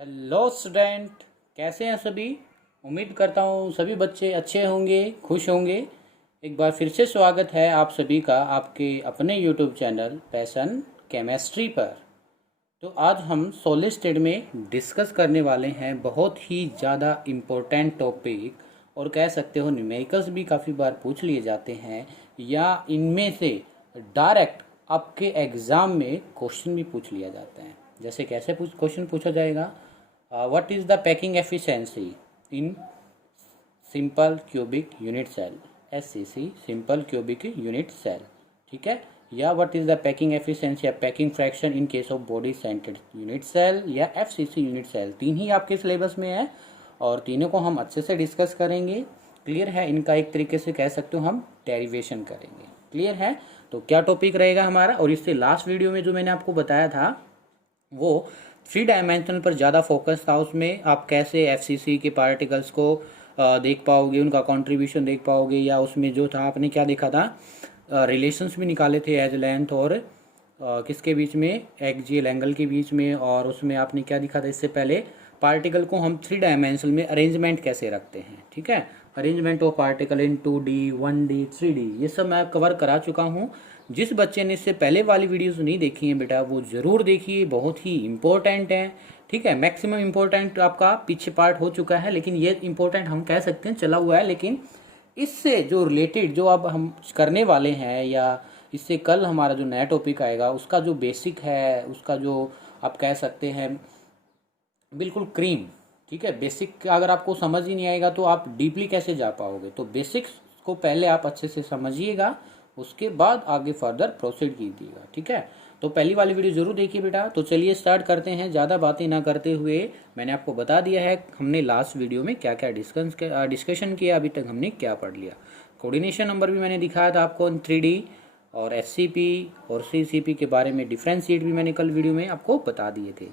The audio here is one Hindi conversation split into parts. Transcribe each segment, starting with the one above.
हेलो स्टूडेंट, कैसे हैं सभी। उम्मीद करता हूँ सभी बच्चे अच्छे होंगे, खुश होंगे। एक बार फिर से स्वागत है आप सभी का आपके अपने यूट्यूब चैनल पैशन केमिस्ट्री पर। तो आज हम सॉलिड स्टेट में डिस्कस करने वाले हैं बहुत ही ज़्यादा इम्पोर्टेंट टॉपिक, और कह सकते हो न्यूमेरिकल्स भी काफ़ी बार पूछ लिए जाते हैं, या इनमें से डायरेक्ट आपके एग्ज़ाम में क्वेश्चन भी पूछ लिया जाता है। जैसे कैसे क्वेश्चन पूछा जाएगा, what is the packing efficiency in simple cubic unit cell, SCC simple cubic unit cell, ठीक है। या what is the packing efficiency या packing fraction in case of body centred unit cell या FCC यूनिट सेल। तीन ही आपके सिलेबस में है और तीनों को हम अच्छे से डिस्कस करेंगे। क्लियर है, इनका एक तरीके से कह सकते हो हम डेरिवेशन करेंगे। क्लियर है, तो क्या टॉपिक रहेगा हमारा। और इससे लास्ट वीडियो में जो मैंने आपको बताया था वो 3 डायमेंशनल पर ज़्यादा फोकस था। उसमें आप कैसे FCC के पार्टिकल्स को देख पाओगे, उनका कंट्रीब्यूशन देख पाओगे, या उसमें जो था आपने क्या देखा था, रिलेशंस भी निकाले थे एज लेंथ और किसके बीच में, एक्सियल एंगल के बीच में। और उसमें आपने क्या दिखा था, इससे पहले पार्टिकल को हम 3 डायमेंशनल में अरेंजमेंट कैसे रखते हैं, ठीक है। Arrangement of particle in 2D 1D 3D, ये सब मैं कवर करा चुका हूँ। जिस बच्चे ने इससे पहले वाली वीडियोस नहीं देखी हैं बेटा, वो ज़रूर देखिए, बहुत ही इंपॉर्टेंट है, ठीक है। मैक्सिमम इंपॉर्टेंट आपका पीछे पार्ट हो चुका है, लेकिन ये इंपॉर्टेंट हम कह सकते हैं चला हुआ है। लेकिन इससे जो रिलेटेड जो अब हम करने वाले हैं, या इससे कल हमारा जो नया टॉपिक आएगा, उसका जो बेसिक है, उसका जो आप कह सकते हैं बिल्कुल क्रीम, ठीक है। बेसिक अगर आपको समझ ही नहीं आएगा तो आप डीपली कैसे जा पाओगे। तो बेसिक्स को पहले आप अच्छे से समझिएगा, उसके बाद आगे फर्दर प्रोसीड कीजिएगा, ठीक है। तो पहली वाली वीडियो जरूर देखिए बेटा। तो चलिए स्टार्ट करते हैं, ज़्यादा बातें ना करते हुए। मैंने आपको बता दिया है हमने लास्ट वीडियो में क्या क्या डिस्कशन किया, अभी तक हमने क्या पढ़ लिया। कोऑर्डिनेशन नंबर भी मैंने दिखाया था आपको 3D, और SCP और CCP के बारे में डिफरेंशिएट भी मैंने कल वीडियो में आपको बता दिए थे।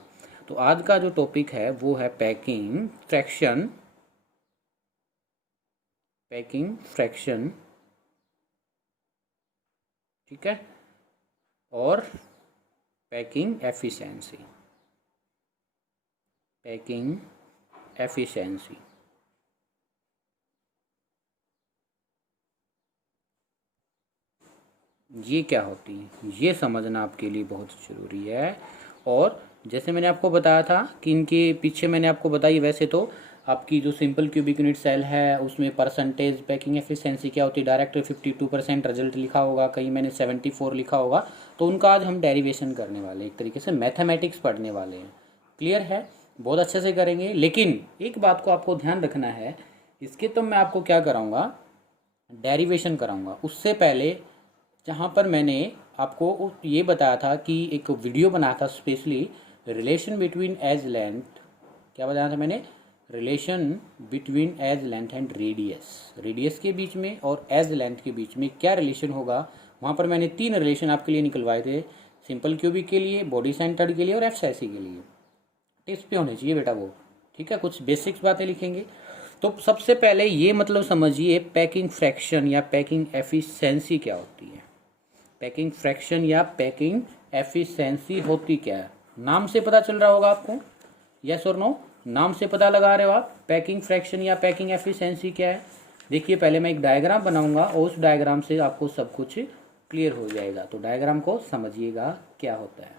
तो आज का जो टॉपिक है वो है पैकिंग फ्रैक्शन, ठीक है, और पैकिंग एफिशिएंसी। ये क्या होती है, ये समझना आपके लिए बहुत ज़रूरी है। और जैसे मैंने आपको बताया था कि इनके पीछे मैंने आपको बताई, वैसे तो आपकी जो सिंपल क्यूबिक यूनिट सेल है उसमें परसेंटेज पैकिंग एफिशिएंसी क्या होती है, डायरेक्ट 52% रिजल्ट लिखा होगा, कहीं मैंने 74 लिखा होगा। तो उनका आज हम डेरिवेशन करने वाले हैं, एक तरीके से मैथमेटिक्स पढ़ने वाले हैं। क्लियर है, बहुत अच्छे से करेंगे। लेकिन एक बात को आपको ध्यान रखना है, इसके तो मैं आपको क्या कराऊँगा, डेरिवेशन कराऊँगा। उससे पहले जहाँ पर मैंने आपको ये बताया था कि एक वीडियो बनाया था specially relation between edge length, क्या बताया था मैंने, relation between edge length and radius के बीच में और एज लेंथ के बीच में क्या रिलेशन होगा। वहाँ पर मैंने 3 रिलेशन आपके लिए निकलवाए थे, सिंपल क्यूबिक के लिए, बॉडी सेंटर्ड के लिए और FCC के लिए। टेस्ट पे होने चाहिए बेटा वो, ठीक है। कुछ बेसिक्स बातें लिखेंगे। तो सबसे पहले ये मतलब समझिए पैकिंग फ्रैक्शन या पैकिंग एफिशिएंसी क्या होती है। पैकिंग फ्रैक्शन या पैकिंग एफिशिएंसी होती क्या है, नाम से पता चल रहा होगा आपको, यस और नो, नाम से पता लगा रहे हो आप पैकिंग फ्रैक्शन या पैकिंग एफिशिएंसी क्या है। देखिए पहले मैं एक डायग्राम बनाऊंगा और उस डायग्राम से आपको सब कुछ क्लियर हो जाएगा। तो डायग्राम को समझिएगा क्या होता है।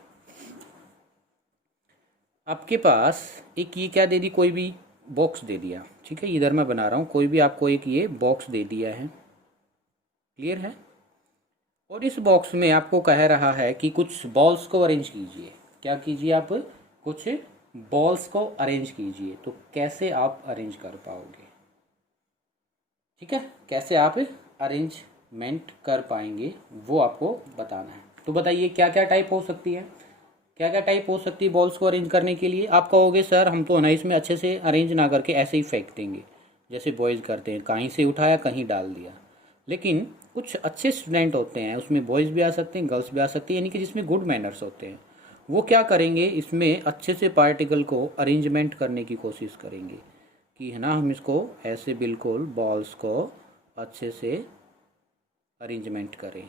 आपके पास एक ये क्या दे दी, कोई भी बॉक्स दे दिया, ठीक है। इधर मैं बना रहा हूँ, कोई भी आपको एक ये बॉक्स दे दिया है, क्लियर है। और इस बॉक्स में आपको कह रहा है कि कुछ बॉल्स को अरेंज कीजिए। क्या कीजिए आप, कुछ बॉल्स को अरेंज कीजिए। तो कैसे आप अरेंज कर पाओगे, ठीक है, कैसे आप अरेंजमेंट कर पाएंगे वो आपको बताना है। तो बताइए क्या क्या टाइप हो सकती है, क्या क्या टाइप हो सकती है बॉल्स को अरेंज करने के लिए। आप कहोगे सर हम तो ना इसमें अच्छे से अरेंज ना करके ऐसे ही फेंक देंगे, जैसे बॉयज़ करते हैं, कहीं से उठाया कहीं डाल दिया। लेकिन कुछ अच्छे स्टूडेंट होते हैं, उसमें बॉयज़ भी आ सकते हैं, गर्ल्स भी आ सकती हैं, यानी कि जिसमें गुड मैनर्स होते हैं, वो क्या करेंगे, इसमें अच्छे से पार्टिकल को अरेंजमेंट करने की कोशिश करेंगे कि है ना, हम इसको ऐसे बिल्कुल बॉल्स को अच्छे से अरेंजमेंट करें।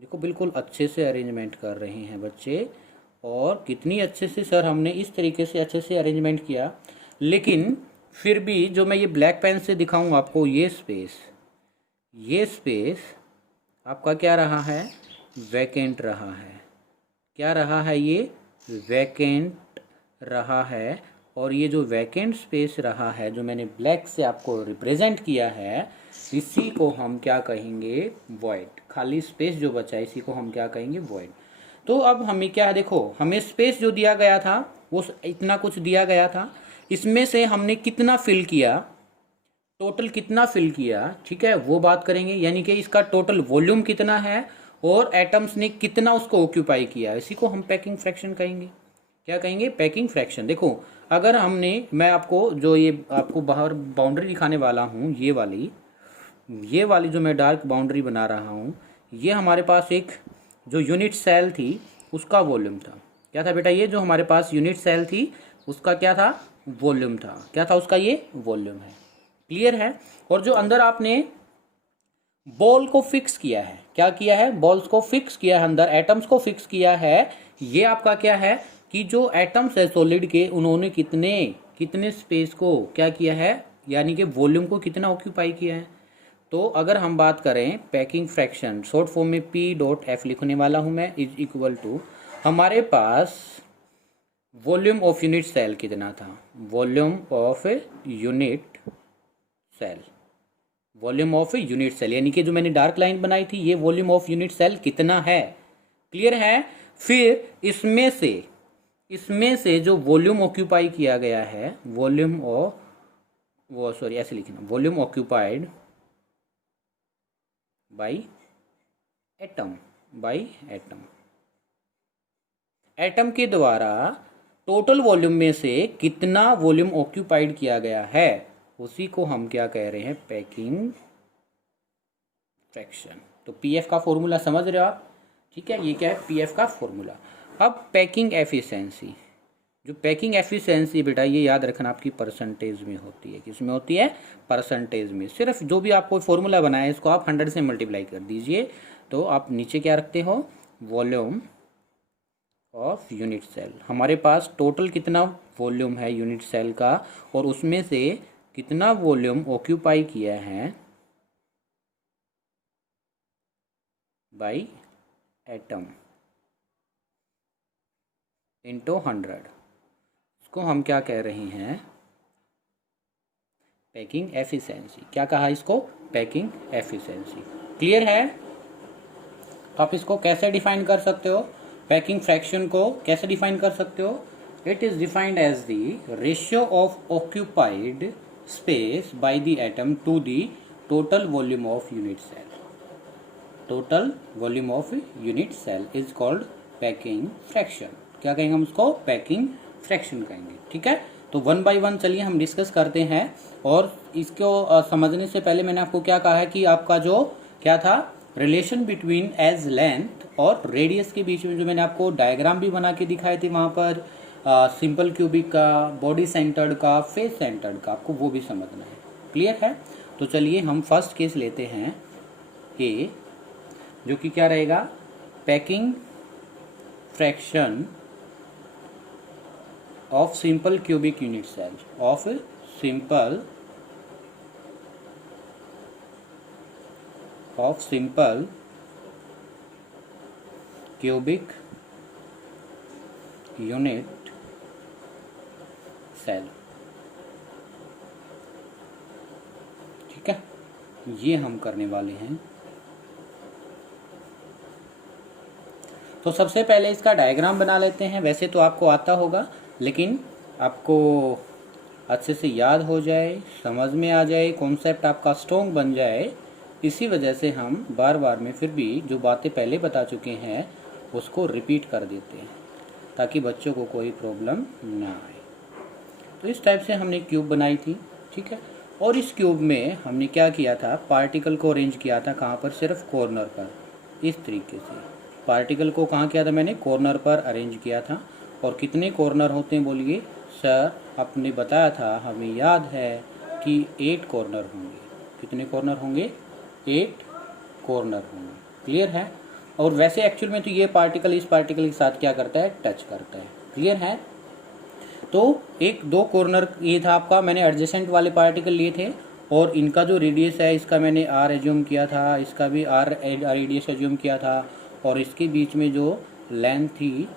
देखो बिल्कुल अच्छे से अरेंजमेंट कर रहे हैं बच्चे, और कितनी अच्छे से सर हमने इस तरीके से अच्छे से अरेंजमेंट किया, लेकिन फिर भी जो मैं ये ब्लैक पेन से दिखाऊं आपको, ये स्पेस आपका क्या रहा है, वैकेंट रहा है। क्या रहा है, ये वैकेंट रहा है। और ये जो वैकेंट स्पेस रहा है, जो मैंने ब्लैक से आपको रिप्रेजेंट किया है, इसी को हम क्या कहेंगे, वॉइड। खाली स्पेस जो बचा है इसी को हम क्या कहेंगे, वॉइड। तो अब हमें क्या है, देखो हमें स्पेस जो दिया गया था वो इतना कुछ दिया गया था, इसमें से हमने कितना फिल किया, टोटल कितना फिल किया, ठीक है, वो बात करेंगे। यानी कि इसका टोटल वॉल्यूम कितना है और एटम्स ने कितना उसको ऑक्यूपाई किया, इसी को हम पैकिंग फ्रैक्शन कहेंगे। क्या कहेंगे, पैकिंग फ्रैक्शन। देखो अगर हमने, मैं आपको जो ये आपको बाहर बाउंड्री दिखाने वाला हूँ, ये वाली जो मैं डार्क बाउंड्री बना रहा हूँ, ये हमारे पास एक जो यूनिट सेल थी उसका वॉल्यूम था। क्या था बेटा, ये जो हमारे पास यूनिट सेल थी उसका क्या था, वॉल्यूम था। क्या था उसका, ये वॉल्यूम है। क्लियर है। और जो अंदर आपने बॉल को फिक्स किया है, क्या किया है, बॉल्स को फिक्स किया है, अंदर एटम्स को फिक्स किया है, ये आपका क्या है कि जो एटम्स है सॉलिड के, उन्होंने कितने स्पेस को क्या किया है, यानी कि वॉल्यूम को कितना ऑक्यूपाई किया है। तो अगर हम बात करें पैकिंग फ्रैक्शन, शॉर्ट फॉर्म में P.F लिखने वाला हूं मैं, इज इक्वल टू, हमारे पास वॉल्यूम ऑफ यूनिट सेल कितना था, volume of unit cell, volume of unit cell, यानी कि जो मैंने डार्क लाइन बनाई थी, ये वॉल्यूम ऑफ यूनिट सेल कितना है। क्लियर है। फिर इसमें से जो वॉल्यूम ऑक्यूपाई किया गया है, वॉल्यूम ऑफ, वो सॉरी ऐसे लिखना, volume occupied by atom, atom के द्वारा टोटल वॉल्यूम में से कितना वॉल्यूम ऑक्यूपाइड किया गया है, उसी को हम क्या कह रहे हैं, पैकिंग फ्रैक्शन। तो पीएफ का फॉर्मूला समझ रहे हो आप, ठीक है, ये क्या है, पीएफ का फॉर्मूला। अब पैकिंग एफिशिएंसी, जो पैकिंग एफिशिएंसी बेटा, ये याद रखना आपकी परसेंटेज में होती है। किसमें होती है, परसेंटेज में। सिर्फ जो भी आपको फॉर्मूला बनाया है इसको आप 100 से मल्टीप्लाई कर दीजिए, तो आप नीचे क्या रखते हो, वॉल्यूम ऑफ यूनिट सेल। हमारे पास टोटल कितना वॉल्यूम है यूनिट सेल का, और उसमें से कितना वॉल्यूम ऑक्यूपाई किया है बाय एटम इंटू 100, इसको हम क्या कह रहे हैं, पैकिंग एफिशिएंसी। क्या कहा इसको, पैकिंग एफिशिएंसी। क्लियर है। तो आप इसको कैसे डिफाइन कर सकते हो, पैकिंग फ्रैक्शन को कैसे डिफाइन कर सकते हो, it is defined as the ratio of occupied space by the atom to the total volume of unit cell. Total volume of unit cell is called packing fraction. क्या कहेंगे हम उसको, पैकिंग फ्रैक्शन कहेंगे। ठीक है, तो 1 बाय 1 चलिए हम डिस्कस करते हैं। और इसको समझने से पहले मैंने आपको क्या कहा है कि आपका जो क्या था, रिलेशन बिटवीन एज लेंथ और रेडियस के बीच में जो मैंने आपको डायग्राम भी बना के दिखाए थे वहाँ पर, सिंपल क्यूबिक का, बॉडी सेंटर्ड का, फेस सेंटर्ड का, आपको वो भी समझना है। क्लियर है। तो चलिए हम फर्स्ट केस लेते हैं ए, जो कि क्या रहेगा, packing fraction of simple cubic unit cell, of simple cubic unit cell. ठीक है, ये हम करने वाले हैं। तो सबसे पहले इसका डायग्राम बना लेते हैं। वैसे तो आपको आता होगा, लेकिन आपको अच्छे से याद हो जाए, समझ में आ जाए, कॉन्सेप्ट आपका स्ट्रॉन्ग बन जाए, इसी वजह से हम बार बार में फिर भी जो बातें पहले बता चुके हैं उसको रिपीट कर देते हैं, ताकि बच्चों को कोई प्रॉब्लम ना आए। तो इस टाइप से हमने क्यूब बनाई थी। ठीक है, और इस क्यूब में हमने क्या किया था, पार्टिकल को अरेंज किया था कहाँ पर, सिर्फ कॉर्नर पर। इस तरीके से पार्टिकल को कहाँ किया था मैंने, कॉर्नर पर अरेंज किया था। और कितने कॉर्नर होते हैं बोलिए सर, आपने बताया था, हमें याद है कि 8 कॉर्नर होंगे। कितने कॉर्नर होंगे, 8 कॉर्नर होंगे। क्लियर है। और वैसे एक्चुअल में तो ये पार्टिकल इस पार्टिकल के साथ क्या करता है, टच करता है। क्लियर है। तो एक दो कॉर्नर ये था आपका, मैंने एडजेसेंट वाले पार्टिकल लिए थे और इनका जो रेडियस है इसका मैंने आर एज्यूम किया था, इसका भी आर रेडियस एज्यूम किया था, और इसके बीच में जो लेंथ थी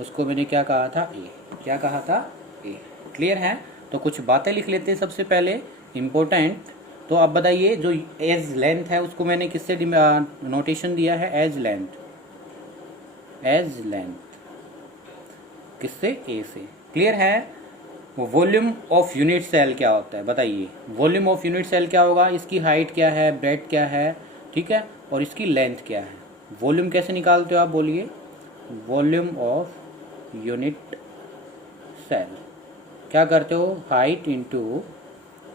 उसको मैंने क्या कहा था, ए। क्या कहा था, ए। क्लियर है। तो कुछ बातें लिख लेते हैं सबसे पहले इम्पोर्टेंट। तो आप बताइए, जो एज लेंथ है उसको मैंने किससे नोटेशन दिया है, एज लेंथ। एज लेंथ किससे, ए से। क्लियर है। वॉल्यूम ऑफ यूनिट सेल क्या होता है बताइए, वॉल्यूम ऑफ यूनिट सेल क्या होगा, इसकी हाइट क्या है, ब्रेड्थ क्या है, ठीक है, और इसकी लेंथ क्या है। वॉल्यूम कैसे निकालते हो आप बोलिए, वॉल्यूम ऑफ यूनिट सेल क्या करते हो, height into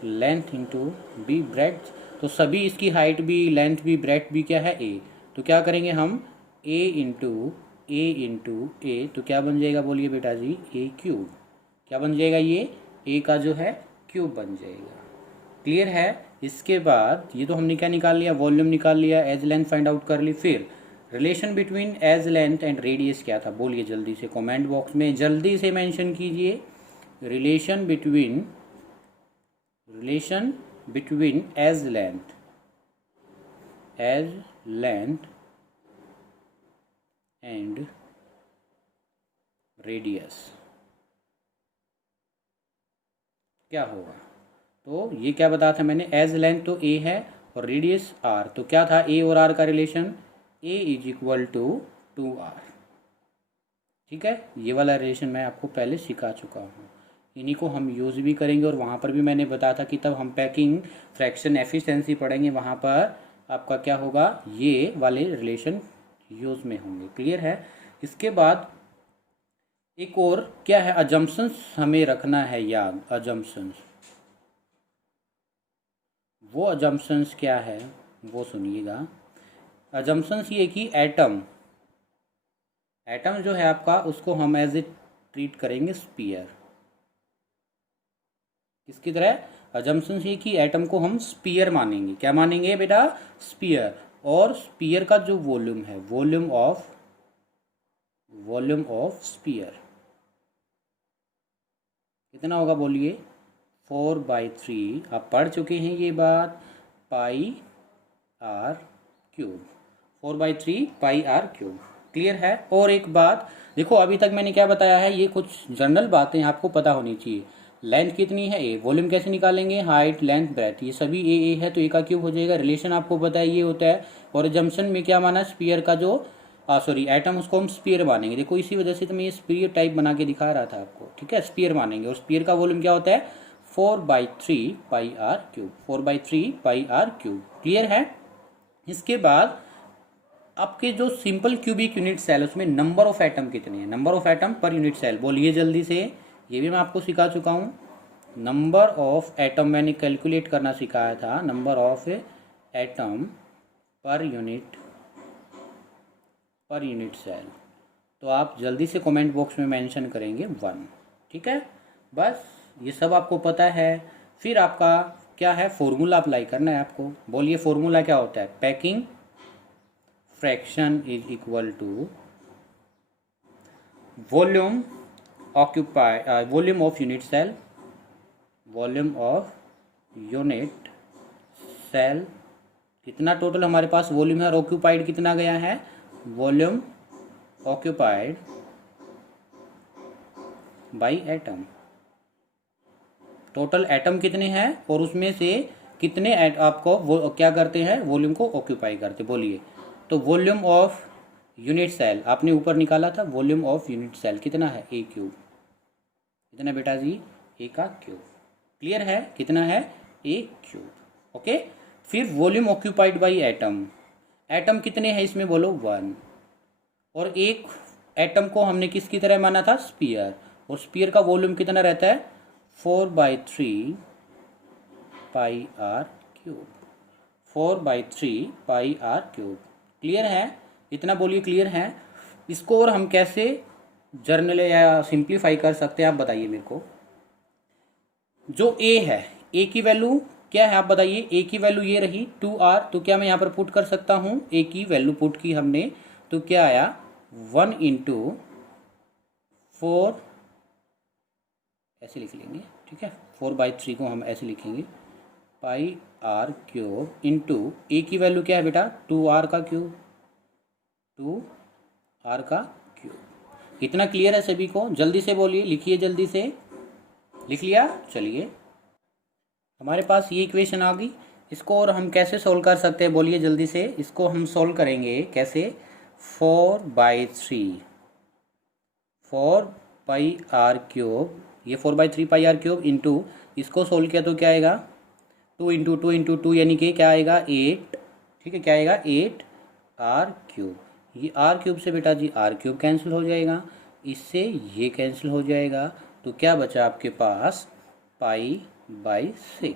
length into B breadth. तो सभी इसकी हाइट भी लेंथ भी ब्रेड्थ भी क्या है, ए। तो क्या करेंगे हम, ए इंटू ए, तो क्या बन जाएगा बोलिए बेटा जी, ए क्यूब। क्या बन जाएगा, ये ए का जो है क्यूब बन जाएगा। क्लियर है। इसके बाद ये तो हमने क्या निकाल लिया, वॉल्यूम निकाल लिया, एज लेंथ फाइंड आउट कर ली। फिर relation between edge length and radius क्या था बोलिए, जल्दी से कमेंट बॉक्स में जल्दी से मेंशन कीजिए। Relation between edge length and radius क्या होगा। तो ये क्या बताया था मैंने, एज लेंथ तो ए है और रेडियस आर, तो क्या था ए और आर का रिलेशन, A is equal to 2r। ठीक है, ये वाला रिलेशन मैं आपको पहले सिखा चुका हूँ, इन्हीं को हम यूज़ भी करेंगे। और वहाँ पर भी मैंने बताया था कि तब हम पैकिंग फ्रैक्शन एफिशिएंसी पढ़ेंगे, वहाँ पर आपका क्या होगा, ये वाले रिलेशन यूज़ में होंगे। क्लियर है। इसके बाद एक और क्या है, अजम्पशंस हमें रखना है याद। अजम्पशंस, वो अजम्पशंस क्या है वो सुनिएगा। अजम्पशंस ये कि एटम जो है आपका, उसको हम एज ए ट्रीट करेंगे स्पीयर। किसकी तरह, अजम्पशंस ये कि एटम को हम स्पीयर मानेंगे। क्या मानेंगे बेटा, स्पीयर। और स्पीयर का जो वॉल्यूम है, वॉल्यूम ऑफ स्पीयर कितना होगा बोलिए, 4/3। आप पढ़ चुके हैं ये बात, pi r cube, 4/3 pi r cube. Clear है। और एक बात देखो, अभी तक मैंने क्या बताया है, ये कुछ जनरल बातें आपको पता होनी चाहिए। लेंथ कितनी है, ए। वॉल्यूम कैसे निकालेंगे, हाइट लेंथ ब्रेथ, ये सभी ए है तो ए का क्यूब हो जाएगा। रिलेशन आपको पता है ये होता है। और जंक्शन में क्या माना, स्पीयर का जो एटम, उसको हम स्पीयर मानेंगे। देखो इसी वजह से तो मैं ये स्पीयर टाइप बना के दिखा रहा था आपको, ठीक है, स्पीयर मानेंगे। और स्पीयर का वॉल्यूम क्या होता है, 4/3 pi r cube, 4/3 pi r cube. Clear है। इसके बाद आपके जो सिंपल क्यूबिक यूनिट सेल, उसमें नंबर ऑफ एटम कितने हैं, number of atom per unit cell बोलिए जल्दी से। ये भी मैं आपको सिखा चुका हूँ। नंबर ऑफ एटम मैंने कैलकुलेट करना सिखाया था, number of atom per unit cell. तो आप जल्दी से कमेंट बॉक्स में मेंशन करेंगे 1। ठीक है, बस ये सब आपको पता है। फिर आपका क्या है, फॉर्मूला अप्लाई करना है आपको। बोलिए फॉर्मूला क्या होता है, packing fraction is equal to volume of unit cell, volume of unit cell. कितना टोटल हमारे पास वॉल्यूम है, और ऑक्यूपाइड कितना गया है, volume occupied by atom. Total atom कितने हैं और उसमें से कितने आपको वो क्या करते हैं, वॉल्यूम को ऑक्यूपाई करते। बोलिए, तो वॉल्यूम ऑफ यूनिट सेल आपने ऊपर निकाला था, वॉल्यूम ऑफ यूनिट सेल कितना है, ए क्यूब। कितना बेटा जी, ए का क्यूब। क्लियर है, कितना है, ए क्यूब। ओके। फिर volume occupied by atom, atom कितने हैं इसमें बोलो 1। और एक एटम को हमने किसकी तरह माना था, स्पीयर। और स्पीयर का वॉल्यूम कितना रहता है, 4/3 pi r cube, 4/3 pi r cube. Clear है, इतना बोलिए क्लियर है। इसको और हम कैसे जर्नल या सिंप्लीफाई कर सकते हैं आप बताइए मेरे को। जो ए है, ए की वैल्यू क्या है आप बताइए, ए की वैल्यू ये रही 2r। तो क्या मैं यहाँ पर पुट कर सकता हूँ, ए की वैल्यू पुट की हमने तो क्या आया 1 × 4, ऐसे लिख लेंगे, ठीक है। 4/3 को हम ऐसे लिखेंगे πr³ इंटू ए की वैल्यू क्या है बेटा 2r का क्यूब, 2r का क्यूब। इतना क्लियर है सभी को? जल्दी से बोलिए, लिखिए जल्दी से। लिख लिया? चलिए, हमारे पास ये इक्वेशन आ गई। इसको और हम कैसे सोल्व कर सकते हैं, बोलिए जल्दी से। इसको हम सोल्व करेंगे कैसे? 4/3 4πr³ ये 4/3 πr³ इंटू इसको सोल्व किया तो क्या आएगा 2 × 2 × 2 यानी कि क्या आएगा 8, ठीक है। क्या आएगा 8r³। ये r³ से बेटा जी r³ कैंसिल हो जाएगा, इससे ये कैंसिल हो जाएगा, तो क्या बचा आपके पास π/6।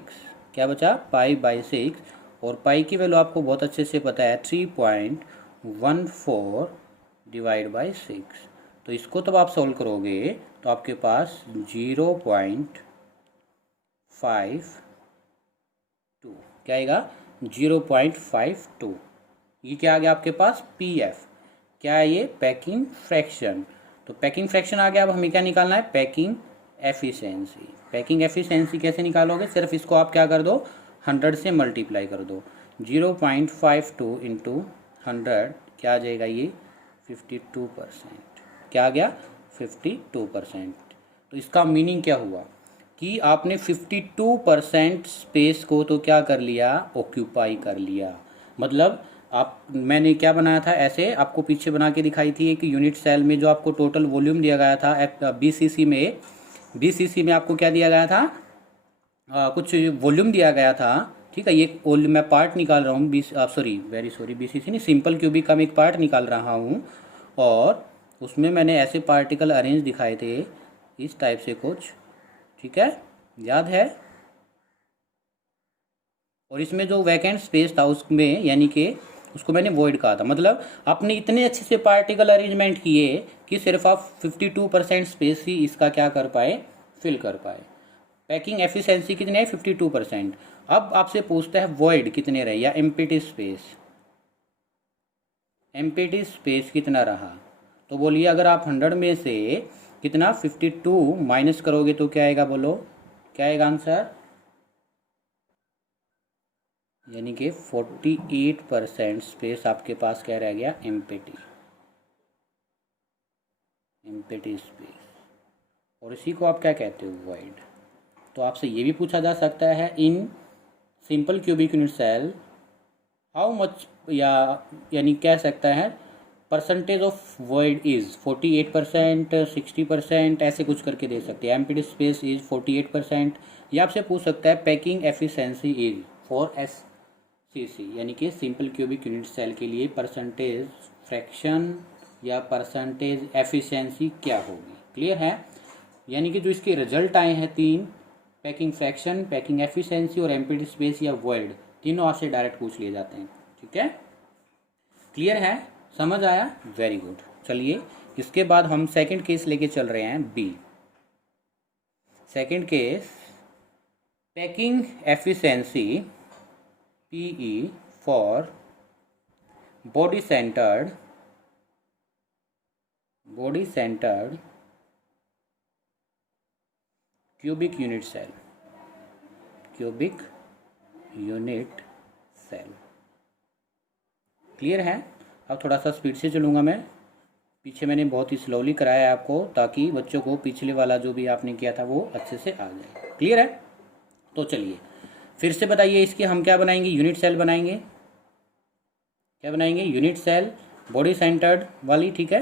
क्या बचा π/6। और पाई की वैल्यू आपको बहुत अच्छे से पता है 3.14 / 6। तो इसको तब आप सोल्व करोगे तो आपके पास 0.52 क्या आएगा 0.52। ये क्या आ गया आपके पास PF। क्या है ये? Packing fraction. तो पैकिंग फ्रैक्शन आ गया। अब हमें क्या निकालना है? Packing efficiency. पैकिंग एफिशिएंसी कैसे निकालोगे? सिर्फ इसको आप क्या कर दो 100 से मल्टीप्लाई कर दो। 0.52 × 100 क्या आ जाएगा ये 52%। क्या आ गया 52%। तो इसका मीनिंग क्या हुआ कि आपने 52% स्पेस को तो क्या कर लिया ऑक्यूपाई कर लिया। मतलब आप मैंने क्या बनाया था ऐसे आपको पीछे बना के दिखाई थी कि यूनिट सेल में जो आपको टोटल वॉल्यूम दिया गया था बीसीसी में आपको क्या दिया गया था कुछ वॉल्यूम दिया गया था, ठीक है। ये मैं पार्ट निकाल रहा हूँ बीसीसी नहीं सिंपल क्यूबिक का मैं एक पार्ट निकाल रहा हूँ और उसमें मैंने ऐसे पार्टिकल अरेंज दिखाए थे इस टाइप से कुछ, ठीक है, याद है। और इसमें जो वैकेंट स्पेस था उसमें यानी कि उसको मैंने वॉइड कहा था। मतलब आपने इतने अच्छे से पार्टिकल अरेंजमेंट किए कि सिर्फ आप 52% स्पेस ही इसका क्या कर पाए फिल कर पाए। पैकिंग एफिशिएंसी कितनी है 52%। अब आपसे पूछता है वॉइड कितने रहे या एम्प्टी स्पेस कितना रहा। तो बोलिए अगर आप 100 में से कितना 52 माइनस करोगे तो क्या आएगा, बोलो क्या आएगा आंसर? यानी कि 48% स्पेस आपके पास क्या रह गया एम्प्टी स्पेस। और इसी को आप क्या कहते हो वॉइड। तो आपसे ये भी पूछा जा सकता है in simple cubic unit cell how much यानी कह सकता है परसेंटेज ऑफ वॉइड इज़ 48%, 60%, ऐसे कुछ करके दे सकते हैं। Empty space is 48%। या आपसे पूछ सकता है packing efficiency is for SCC यानी कि सिंपल क्यूबिक यूनिट सेल के लिए परसेंटेज फ्रैक्शन या परसेंटेज एफिशिएंसी क्या होगी। क्लियर है? यानी कि जो इसके रिजल्ट आए हैं 3 पैकिंग फ्रैक्शन, पैकिंग एफिशिएंसी और एम्प्टी स्पेस या वॉइड, तीनों आपसे डायरेक्ट पूछ लिए जाते हैं, ठीक है। क्लियर है? समझ आया? Very good. चलिए इसके बाद हम सेकंड केस लेके चल रहे हैं B. Second case packing efficiency PE for body centred cubic unit cell. Clear है? अब थोड़ा सा स्पीड से चलूँगा मैं, पीछे मैंने बहुत ही स्लोली कराया है आपको ताकि बच्चों को पिछले वाला जो भी आपने किया था वो अच्छे से आ जाए। क्लियर है? तो चलिए फिर से बताइए इसके हम क्या बनाएंगे यूनिट सेल बनाएंगे। क्या बनाएंगे? यूनिट सेल बॉडी सेंटर्ड वाली, ठीक है।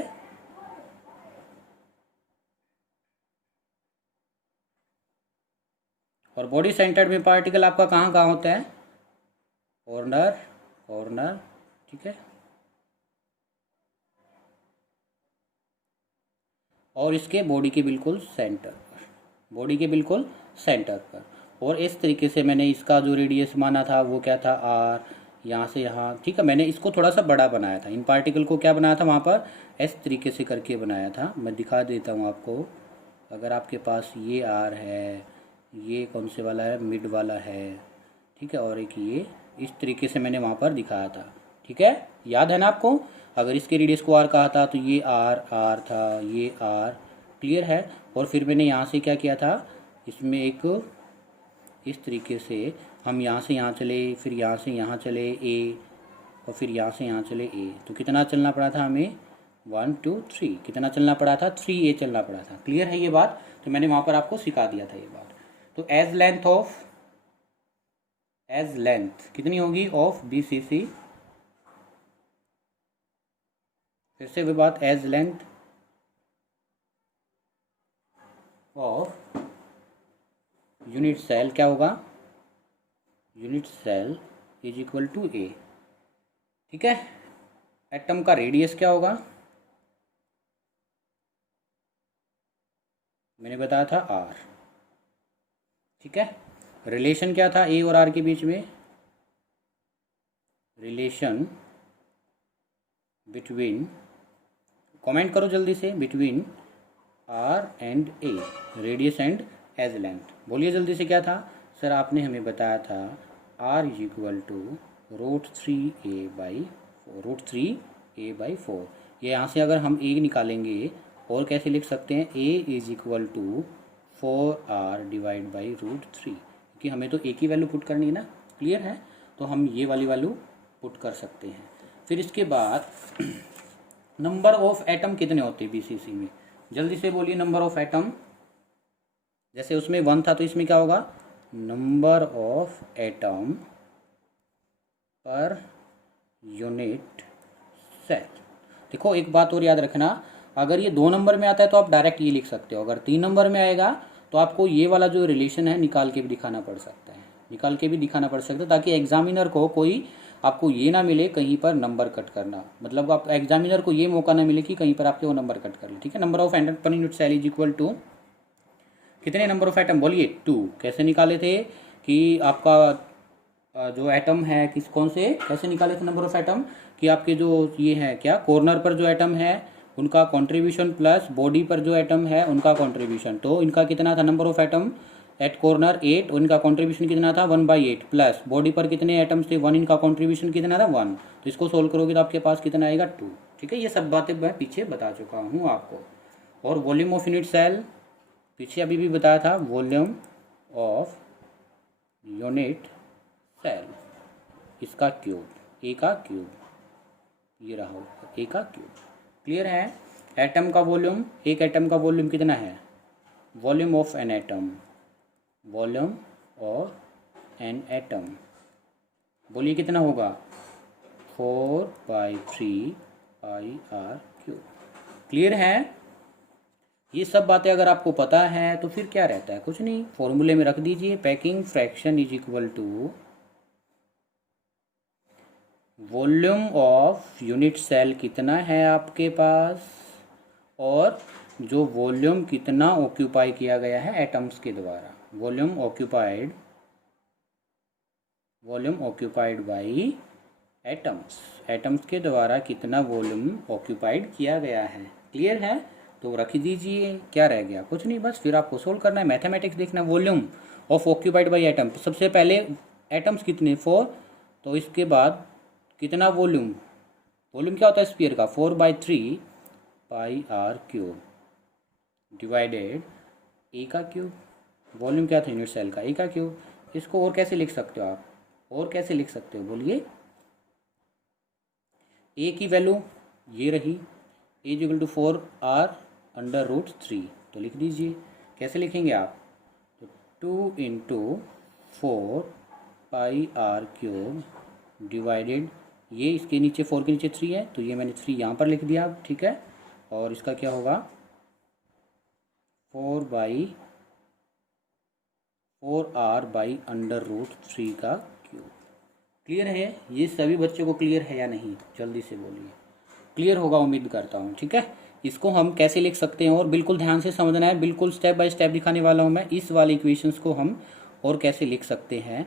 और बॉडी सेंटर्ड में पार्टिकल आपका कहाँ कहाँ होता है? कॉर्नर, ठीक है। और इसके बॉडी के बिल्कुल सेंटर पर। और इस तरीके से मैंने इसका जो रेडियस माना था वो क्या था R, यहाँ से यहाँ, ठीक है। मैंने इसको थोड़ा सा बड़ा बनाया था, इन पार्टिकल को क्या बनाया था वहाँ पर इस तरीके से करके बनाया था। मैं दिखा देता हूँ आपको। अगर आपके पास ये R है, ये कौन से वाला है मिड वाला है, ठीक है, और एक ये इस तरीके से मैंने वहाँ पर दिखाया था, ठीक है, याद है ना आपको? अगर इसके रेडियस को आर कहा था तो ये आर था, ये आर, क्लियर है। और फिर मैंने यहाँ से क्या किया था, इसमें एक इस तरीके से हम यहाँ से यहाँ चले, फिर यहाँ से यहाँ चले ए, और फिर यहाँ से यहाँ चले ए, तो कितना चलना पड़ा था हमें, 1 2 3, कितना चलना पड़ा था, 3A चलना पड़ा था। क्लियर है ये बात? तो मैंने वहाँ पर आपको सिखा दिया था ये बात। तो एज लेंथ कितनी होगी ऑफ BCC, फिर से वही बात, edge length of unit cell क्या होगा, unit cell is equal to A, ठीक है। एटम का रेडियस क्या होगा, मैंने बताया था R, ठीक है। रिलेशन क्या था A और R के बीच में, रिलेशन बिटवीन, कमेंट करो जल्दी से, between R and A, radius and edge length. बोलिए जल्दी से, क्या था सर? आपने हमें बताया था R is equal to √3A/4। ये यहाँ से अगर हम A निकालेंगे और कैसे लिख सकते हैं, A is equal to 4R divide by √3, क्योंकि हमें तो A की वैल्यू पुट करनी है ना, क्लियर है? तो हम ये वाली वैल्यू पुट कर सकते हैं। फिर इसके बाद नंबर ऑफ एटम कितने होते हैं BCC में, जल्दी से बोलिए। नंबर ऑफ एटम, जैसे उसमें 1 था तो इसमें क्या होगा, number of atom per unit cell. देखो एक बात और याद रखना, अगर ये 2 नंबर में आता है तो आप डायरेक्ट ये लिख सकते हो, अगर 3 नंबर में आएगा तो आपको ये वाला जो रिलेशन है निकाल के भी दिखाना पड़ सकता है, ताकि एग्जामिनर को कोई आपको ये ना मिले कहीं पर नंबर कट करना, मतलब आप एग्जामिनर को ये मौका ना मिले कि कहीं पर आपके वो नंबर कट कर ले, ठीक है। Number of atom per unit cell is equal to, कितने नंबर ऑफ एटम, बोलिए 2। कैसे निकाले थे कि आपका जो एटम है कौन से, कैसे निकाले थे नंबर ऑफ एटम, कि आपके जो ये है क्या, कॉर्नर पर जो एटम है उनका कंट्रीब्यूशन प्लस बॉडी पर जो एटम है उनका कंट्रीब्यूशन। तो इनका कितना था number of atom at corner 8, और इनका कंट्रीब्यूशन कितना था 1/8, प्लस बॉडी पर कितने एटम्स थे 1, इनका कंट्रीब्यूशन कितना था 1। तो इसको सोल्व करोगे तो आपके पास कितना आएगा 2, ठीक है। ये सब बातें मैं पीछे बता चुका हूँ आपको। और वॉल्यूम ऑफ यूनिट सेल पीछे अभी भी बताया था, वॉल्यूम ऑफ यूनिट सेल, इसका क्यूब, A का क्यूब, ये रहा होगा A का क्यूब, क्लियर है। एटम का वॉल्यूम, एक एटम का वॉल्यूम कितना है, volume of an atom, volume of an atom, बोलिए कितना होगा, 4/3πr³। क्लियर है। ये सब बातें अगर आपको पता है तो फिर क्या रहता है, कुछ नहीं, फॉर्मूले में रख दीजिए, packing fraction is equal to volume of unit cell कितना है आपके पास, और जो वॉल्यूम कितना ऑक्यूपाई किया गया है एटम्स के द्वारा, volume occupied by atoms, atoms के द्वारा कितना वॉल्यूम ऑक्यूपाइड किया गया है, क्लियर है। तो रख दीजिए, क्या रह गया, कुछ नहीं, बस फिर आपको सोल्व करना है, मैथमेटिक्स देखना। Volume of occupied by atom, सबसे पहले एटम्स कितने 4, तो इसके बाद कितना वॉल्यूम क्या होता है स्फीयर का, 4/3πr³ डिवाइडेड A का क्यूब, वॉल्यूम क्या था यूनिट सेल का, A का क्यूब। इसको और कैसे लिख सकते हो आप, और कैसे लिख सकते हो, बोलिए। A की वैल्यू ये रही, A इक्वल टू 4r√3, तो लिख दीजिए, कैसे लिखेंगे आप, तो 2 × 4πr³ डिवाइडेड, ये इसके नीचे 4 के नीचे 3 है तो ये मैंने 3 यहाँ पर लिख दिया, ठीक है। और इसका क्या होगा 4/4r/√3 का क्यूब। क्लियर है, ये सभी बच्चों को क्लियर है या नहीं, जल्दी से बोलिए। क्लियर होगा उम्मीद करता हूँ, ठीक है। इसको हम कैसे लिख सकते हैं और बिल्कुल ध्यान से समझना है, बिल्कुल स्टेप बाय स्टेप दिखाने वाला हूँ मैं। इस वाली इक्वेशंस को हम और कैसे लिख सकते हैं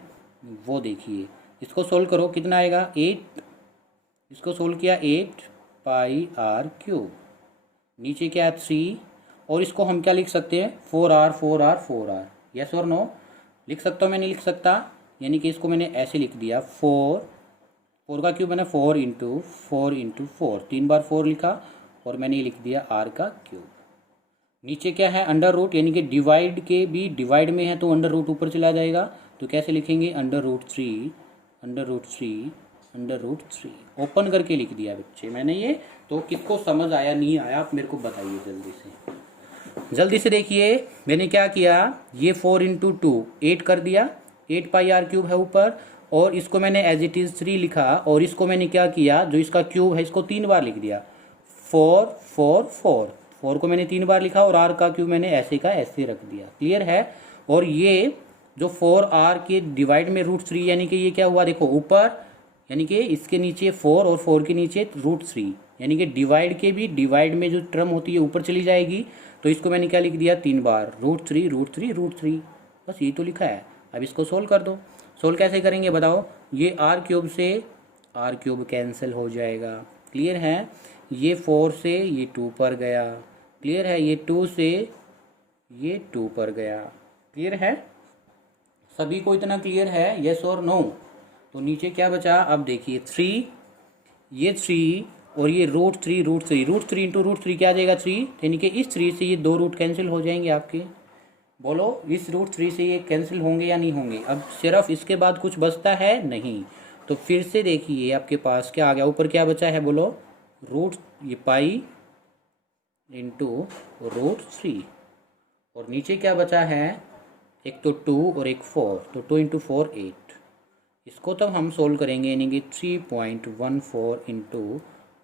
वो देखिए। इसको सोल्व करो, कितना आएगा 8, इसको सोल्व किया 8πr³, नीचे क्या है 3, और इसको हम क्या लिख सकते हैं 4r, यस और नो, लिख सकता हूँ मैं, नहीं लिख सकता, यानी कि इसको मैंने ऐसे लिख दिया 4 4 का क्यूब है ना, 4 3 बार 4 लिखा और मैंने ये लिख दिया r का क्यूब। नीचे क्या है, अंडर रूट, यानी कि डिवाइड के भी डिवाइड में है तो अंडर रूट ऊपर चला जाएगा, तो कैसे लिखेंगे, √3 ओपन करके लिख दिया बच्चे मैंने ये। तो किसको समझ आया नहीं आया आप मेरे को बताइए जल्दी से देखिए। मैंने क्या किया, ये 4 × 2 8 कर दिया, 8πr³ है ऊपर, और इसको मैंने एज इट इज़ 3 लिखा, और इसको मैंने क्या किया, जो इसका क्यूब है इसको 3 बार लिख दिया, 4 4 4 4 को मैंने 3 बार लिखा और r का क्यूब मैंने ऐसे का ऐसे रख दिया। क्लियर है। और ये जो 4r के डिवाइड में √3, यानी कि ये क्या हुआ देखो ऊपर, यानी कि इसके नीचे 4 और 4 के नीचे √3, यानी कि डिवाइड के भी डिवाइड में जो टर्म होती है ऊपर चली जाएगी। तो इसको मैंने क्या लिख दिया, 3 बार √3 बस ये तो लिखा है। अब इसको सोल्व कर दो। सोल्व कैसे करेंगे बताओ, ये r³ से r³ कैंसिल हो जाएगा। क्लियर है। ये 4 से ये 2 पर गया। क्लियर है। ये 2 से ये 2 पर गया। क्लियर है। सभी को इतना क्लियर है, यस और नो। तो नीचे क्या बचा, अब देखिए 3, ये 3 और ये √3 √3 क्या आ जाएगा 3, यानी कि इस 3 से ये 2 रूट कैंसिल हो जाएंगे आपके। बोलो इस √3 से ये कैंसिल होंगे या नहीं होंगे। अब सिर्फ इसके बाद कुछ बचता है नहीं, तो फिर से देखिए आपके पास क्या आ गया, ऊपर क्या बचा है बोलो, ये पाई × √3, और नीचे क्या बचा है, एक तो 2 और एक 4, तो 2 × 4 8। इसको तब हम सोल्व करेंगे, यानी कि 3.14 ×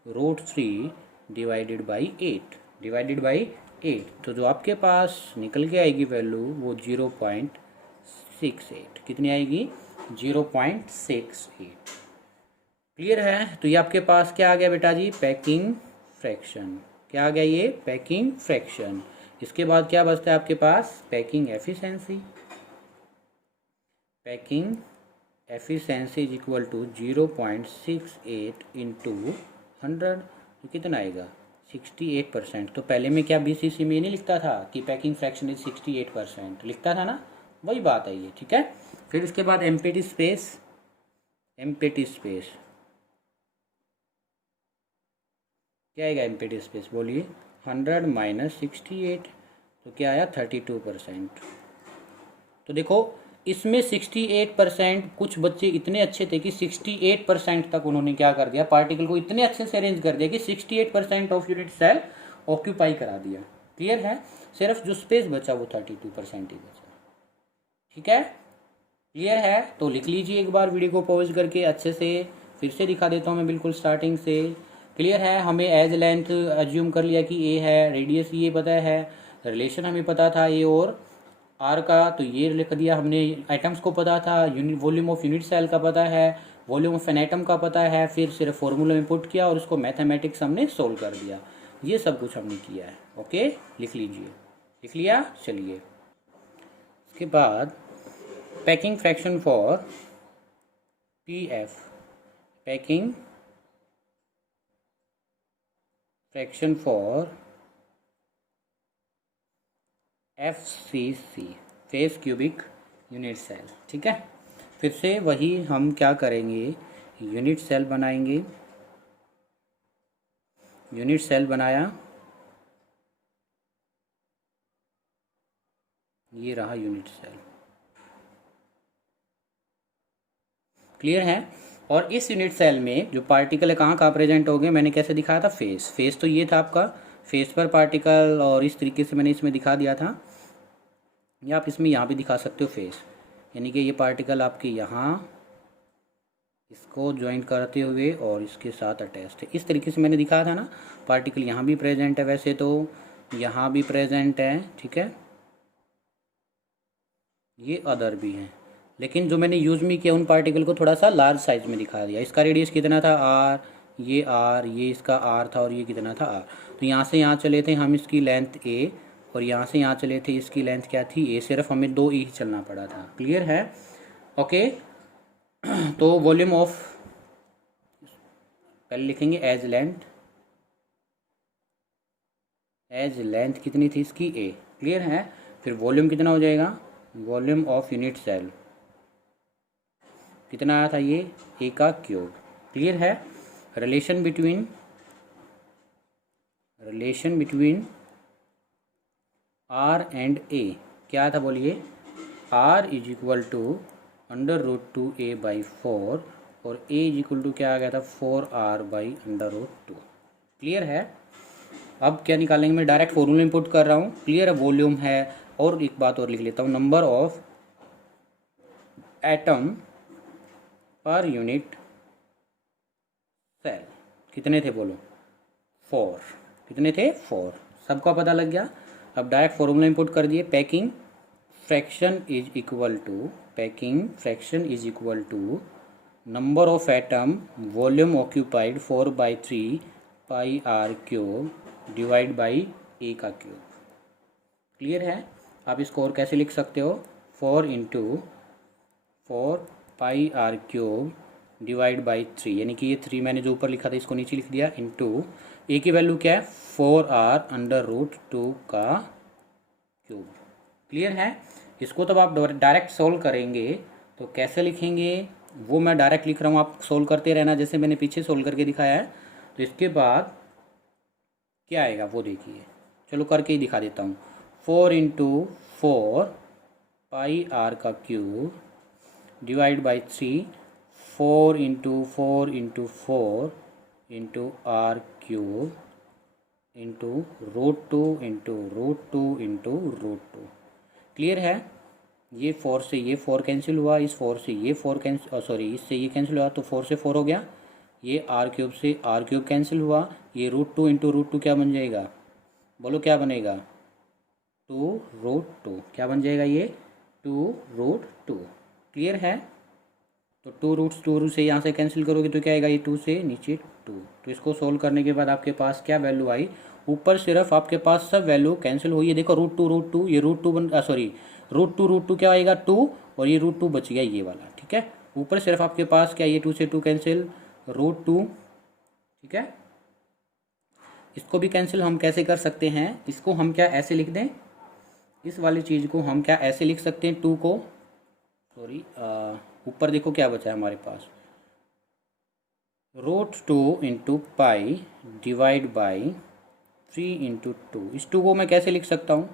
√3 डिवाइडेड बाई 8, तो जो आपके पास निकल के आएगी वैल्यू वो 0.68। कितनी आएगी, 0.68। क्लियर है। तो ये आपके पास क्या आ गया बेटा जी, पैकिंग फ्रैक्शन। क्या आ गया, ये पैकिंग फ्रैक्शन। इसके बाद क्या बचता है आपके पास, packing efficiency. Packing efficiency is equal to 0.68 × 100, तो कितना आएगा 68%। तो पहले में क्या BCC में ये नहीं लिखता था कि पैकिंग फ्रैक्शन इज 68%, लिखता था ना, वही बात है ये। ठीक है। फिर उसके बाद एम्प्टी स्पेस क्या आएगा, एम्प्टी स्पेस बोलिए, 100 - 68, तो क्या आया 32%। तो देखो इसमें 68%, कुछ बच्चे इतने अच्छे थे कि 68% तक उन्होंने क्या कर दिया, पार्टिकल को इतने अच्छे से अरेंज कर दिया कि 68% ऑफ यूनिट सेल ऑक्यूपाई करा दिया। क्लियर है। सिर्फ जो स्पेस बचा वो 32% ही बचा। ठीक है। क्लियर है। तो लिख लीजिए एक बार, वीडियो को पॉज करके अच्छे से फिर से दिखा देता हूँ मैं बिल्कुल स्टार्टिंग से। क्लियर है। हमें एज लेंथ एज्यूम कर लिया कि ए है, रेडियस ये पता है, रिलेशन हमें पता था ए और आर का, तो ये लिख दिया हमने। आइटम्स को पता था, unit volume of unit cell का पता है, वॉल्यूम ऑफ एन एटम का पता है, फिर सिर्फ फॉर्मूला में पुट किया और उसको मैथमेटिक्स हमने सोल्व कर दिया। ये सब कुछ हमने किया है। ओके, लिख लीजिए। लिख लिया, चलिए। इसके बाद packing fraction for PF, packing fraction for FCC, face cubic unit cell. ठीक है। फिर से वही हम क्या करेंगे, यूनिट सेल बनाएंगे। यूनिट सेल बनाया, ये रहा यूनिट सेल। क्लियर है। और इस यूनिट सेल में जो पार्टिकल है कहाँ प्रेजेंट हो गए, मैंने कैसे दिखाया था, फेस तो ये था आपका, फेस पर पार्टिकल, और इस तरीके से मैंने इसमें दिखा दिया था। या आप इसमें यहाँ भी दिखा सकते हो फेस, यानी कि ये पार्टिकल आपके यहाँ इसको ज्वाइन करते हुए और इसके साथ अटैच्ड है। इस तरीके से मैंने दिखाया था ना, पार्टिकल यहाँ भी प्रेजेंट है, वैसे तो यहाँ भी प्रेजेंट है। ठीक है। ये अदर भी हैं, लेकिन जो मैंने यूज़ में किया उन पार्टिकल को थोड़ा सा लार्ज साइज में दिखा दिया। इसका रेडियस कितना था r, ये इसका r था, और ये कितना था r। तो यहाँ से यहाँ चले थे हम, इसकी लेंथ a, और यहाँ से यहाँ चले थे, इसकी लेंथ क्या थी a, सिर्फ हमें 2 ही चलना पड़ा था। क्लियर है। ओके। तो वॉल्यूम ऑफ, पहले लिखेंगे एज लेंथ कितनी थी इसकी a। क्लियर है। फिर वॉल्यूम कितना हो जाएगा, वॉल्यूम ऑफ यूनिट सेल कितना आया था, ये a का क्यूब। क्लियर है? Relation between R and A क्या था बोलिए? R is equal to under root 2a/4 और ए इज इक्वल टू क्या आ गया था? 4r/√2। क्लियर है? अब क्या निकालेंगे? मैं डायरेक्ट फॉर्मूला इनपुट कर रहा हूँ। क्लियर है? वॉल्यूम है। और एक बात और लिख लेता हूँ, number of atom per unit cell कितने थे बोलो? 4। कितने थे? 4। सबका पता लग गया। अब डायरेक्ट फॉर्मूला इनपुट कर दिए। Packing fraction is equal to number of atom volume occupied 4/3 πr³ divide by a का क्यूब। क्लियर है? आप इसको और कैसे लिख सकते हो? 4 × 4 πr³ डिवाइड बाई 3, यानी कि ये 3 मैंने जो ऊपर लिखा था इसको नीचे लिख दिया, इंटू ए की वैल्यू क्या है? 4r√2 का क्यूब। क्लियर है? इसको तब आप डायरेक्ट सोल्व करेंगे तो कैसे लिखेंगे वो मैं डायरेक्ट लिख रहा हूँ, आप सोल्व करते रहना जैसे मैंने पीछे सोल्व करके दिखाया है। तो इसके बाद क्या आएगा वो देखिए, चलो करके ही दिखा देता हूँ। 4 × 4 πr का cube divide by 3, 4 × 4 × 4 × r³ into √2 × √2। Clear है? ये 4 से ये 4 कैंसिल हुआ, इस 4 से ये 4 कैंसिल, सॉरी इससे ये कैंसिल हुआ तो 4 से 4 हो गया। ये r³ से r³ कैंसिल हुआ, ये √2 × √2 क्या बन जाएगा? बोलो क्या बनेगा? 2√2। क्या बन जाएगा ये? 2√2। क्लियर है? तो 2 से यहाँ से कैंसिल करोगे तो क्या आएगा? ये 2 से नीचे 2। तो इसको सोल्व करने के बाद आपके पास क्या वैल्यू आई? ऊपर सिर्फ आपके पास सब वैल्यू कैंसिल हुई है। देखो √2 ये √2 सॉरी √2 क्या आएगा? 2 और ये √2 बच गया ये वाला। ठीक है? ऊपर सिर्फ आपके पास क्या, ये 2 से 2 कैंसिल, √2। ठीक है? इसको भी कैंसिल हम कैसे कर सकते हैं? इसको हम क्या ऐसे लिख दें, इस वाली चीज़ को हम क्या ऐसे लिख सकते हैं? 2 को, सॉरी ऊपर देखो क्या बचा है हमारे पास, √2 × पाई डिवाइड बाई 3 × 2। इस 2 को मैं कैसे लिख सकता हूँ?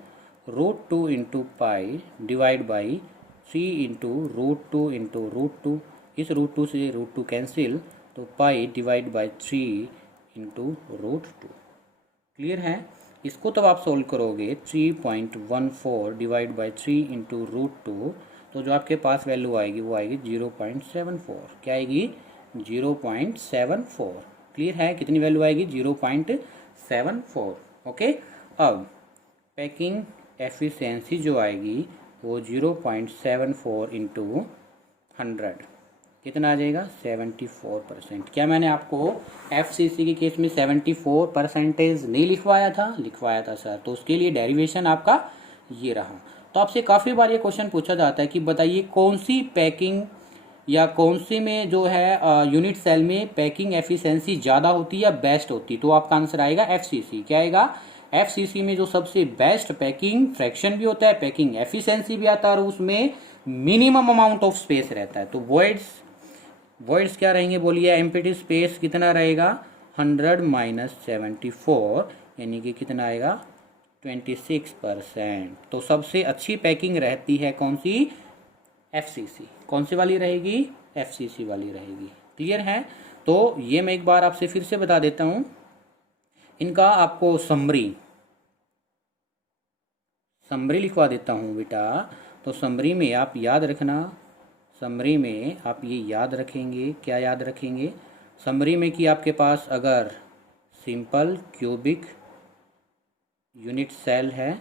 √2 × पाई डिवाइड बाई 3 × √2 × √2। इस √2 से √2 कैंसिल, तो पाई डिवाइड बाई 3 × √2। क्लियर है? इसको तब आप सोल्व करोगे 3.14 डिवाइड बाई 3 × √2, तो जो आपके पास वैल्यू आएगी वो आएगी 0.74। क्या आएगी? 0.74। क्लियर है? कितनी वैल्यू आएगी? 0.74। ओके। अब पैकिंग एफिशिएंसी जो आएगी वो 0.74 × 100 कितना आ जाएगा? 74%। क्या मैंने आपको FCC के केस में 74% नहीं लिखवाया था? लिखवाया था सर। तो उसके लिए डेरिवेशन आपका ये रहा। तो आपसे काफ़ी बार ये क्वेश्चन पूछा जाता है कि बताइए कौन सी पैकिंग या कौन सी में जो है यूनिट सेल में पैकिंग एफिशिएंसी ज़्यादा होती है या बेस्ट होती है? तो आपका आंसर आएगा FCC। क्या आएगा? FCC में जो सबसे बेस्ट पैकिंग फ्रैक्शन भी होता है, पैकिंग एफिशिएंसी भी आता है और उसमें मिनिमम अमाउंट ऑफ स्पेस रहता है। तो वॉइड्स क्या रहेंगे बोलिए? एम्प्टी स्पेस कितना रहेगा? 100 - 74, यानी कि कितना आएगा? 26%। तो सबसे अच्छी पैकिंग रहती है कौन सी? FCC। कौन सी वाली रहेगी? FCC वाली रहेगी। क्लियर है? तो ये मैं एक बार आपसे फिर से बता देता हूँ, इनका आपको समरी लिखवा देता हूँ बेटा। तो समरी में आप याद रखना, समरी में आप ये याद रखेंगे, क्या याद रखेंगे? समरी में कि आपके पास अगर सिंपल क्यूबिक यूनिट सेल है,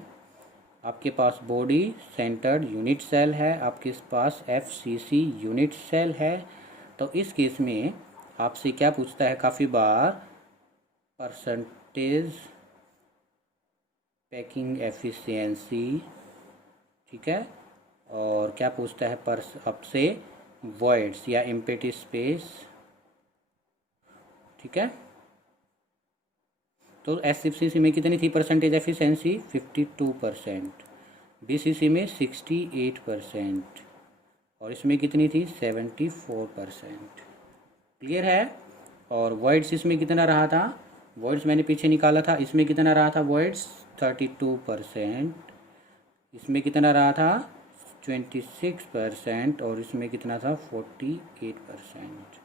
आपके पास बॉडी सेंटर्ड यूनिट सेल है, आपके पास FCC यूनिट सेल है, तो इस केस में आपसे क्या पूछता है काफ़ी बार? Percentage packing efficiency. ठीक है? और क्या पूछता है आपसे? वॉइड्स या एम्प्टी स्पेस। ठीक है? तो FCC में कितनी थी परसेंटेज एफिशिएंसी? 52%। BCC में 68% और इसमें कितनी थी? 74%। क्लियर है? और वॉइड्स इसमें कितना रहा था, वॉइड्स मैंने पीछे निकाला था, इसमें कितना रहा था वॉइड्स 32%, इसमें कितना रहा था 26% और इसमें कितना था 48%।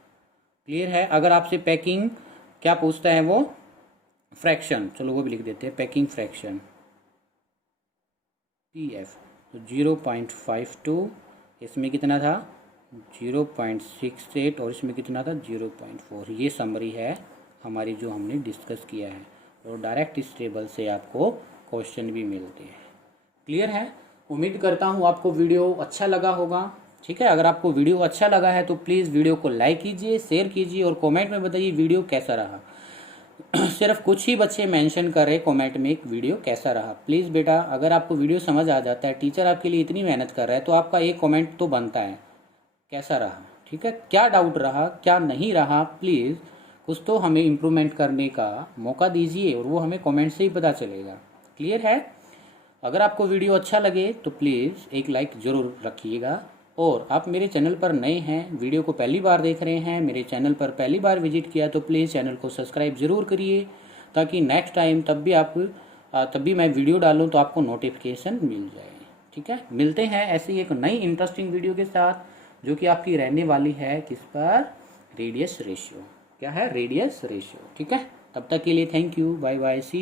क्लियर है। अगर आपसे पैकिंग क्या पूछता है वो फ्रैक्शन, चलो वो भी लिख देते हैं, पैकिंग फ्रैक्शन PF, तो 0.52, इसमें कितना था 0.68 और इसमें कितना था 0.4। ये समरी है हमारी जो हमने डिस्कस किया है, और डायरेक्ट इस टेबल से आपको क्वेश्चन भी मिलते हैं। क्लियर है। उम्मीद करता हूँ आपको वीडियो अच्छा लगा होगा। ठीक है, अगर आपको वीडियो अच्छा लगा है तो प्लीज़ वीडियो को लाइक कीजिए, शेयर कीजिए और कमेंट में बताइए वीडियो कैसा रहा। सिर्फ कुछ ही बच्चे मेंशन कर रहे कमेंट में वीडियो कैसा रहा। प्लीज़ बेटा, अगर आपको वीडियो समझ आ जाता है, टीचर आपके लिए इतनी मेहनत कर रहा है, तो आपका एक कमेंट तो बनता है कैसा रहा। ठीक है, क्या डाउट रहा, क्या नहीं रहा, प्लीज़ कुछ तो हमें इम्प्रूवमेंट करने का मौका दीजिए, और वो हमें कमेंट से ही पता चलेगा। क्लियर है। अगर आपको वीडियो अच्छा लगे तो प्लीज़ एक लाइक ज़रूर रखिएगा, और आप मेरे चैनल पर नए हैं, वीडियो को पहली बार देख रहे हैं, मेरे चैनल पर पहली बार विजिट किया, तो प्लीज़ चैनल को सब्सक्राइब ज़रूर करिए, ताकि नेक्स्ट टाइम तब भी मैं वीडियो डालूँ तो आपको नोटिफिकेशन मिल जाए। ठीक है, मिलते हैं ऐसी एक नई इंटरेस्टिंग वीडियो के साथ, जो कि आपकी रहने वाली है किस पर, रेडियस रेशियो। क्या है, रेडियस रेशियो। ठीक है, तब तक के लिए thank you, bye bye, C.